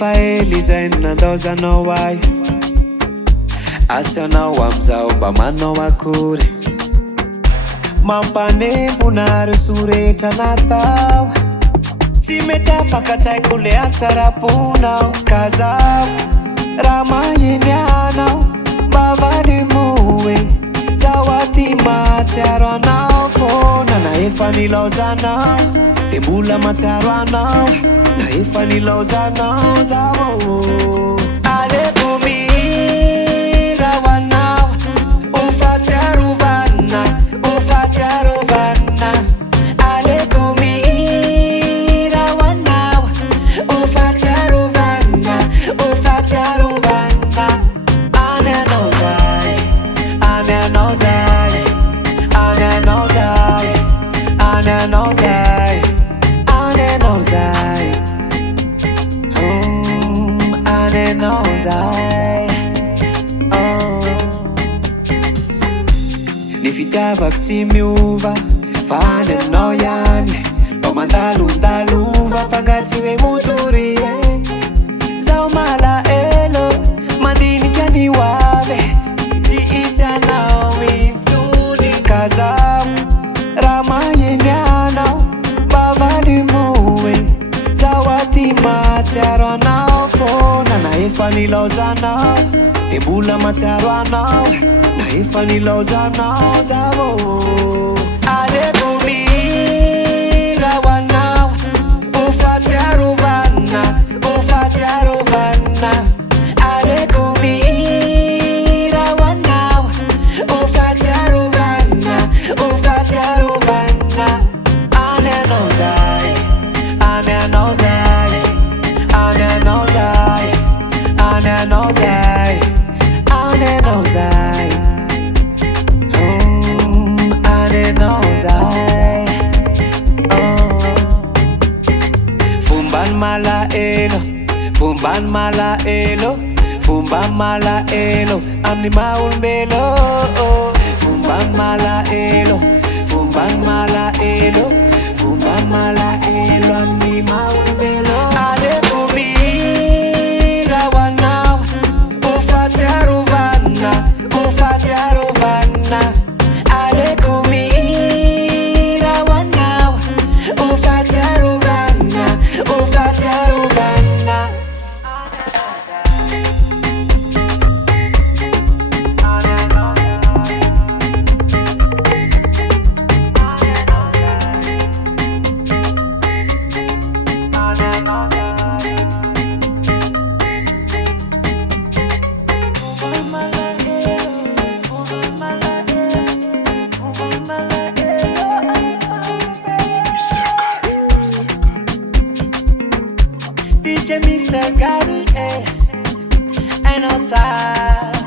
Efa ely zay nandaozanao ahy asanao amizao mba manao akory mampanembo ary soretra natao tsy mety afaka tsaiko le antsaraponao ka zaho raha mahiny anao mba valimoe zaho aty mahatsiaro anao fona na efa nilaozanao de mbola mahatsiaro anao na efa nilaozanao zaho aleko mihira ho anao ho fahatsiarovana ho fahatsiarovana aleko mihira ho anao ho fahatsiarovana ho fahatsiarovana any anao zay any anao zay any anao zay any anao zay any anao zay any anao zay ny fitiavako tsy miova fa any anao ihany mba mandalondalova fa nga tsy hoe motory zaho malaelo mandinika ny hoavy tsy isy anao intsony ka zaho raha mahiny anao mba valimoe zaho aty mahatsiaro anao fona na efa nilaozanao de mbola mahatsiaro anao na efa nilaozanao zaho aleko mihira ho anao ho fahatsiarovana ho fahatsiarovana aleko mihira ho anao ho fahatsiarovana ho fahatsiarovana any anao zay any anao zay any anao zay any anao zay any anao zay any anao zay fombany malaelo fombany malaelo fombany malaelo amin'ny maha-olombelo fombany malaelo fombany malaelo fombany malaelo amin'ny maha-olombelo aleko mihira ho anao ho fahatsiarovana ho fahatsiarovana aleko mihira ho anao ho fahatsiarovana ho fahatsiarovana DJ Mr. Gary, ain't no time.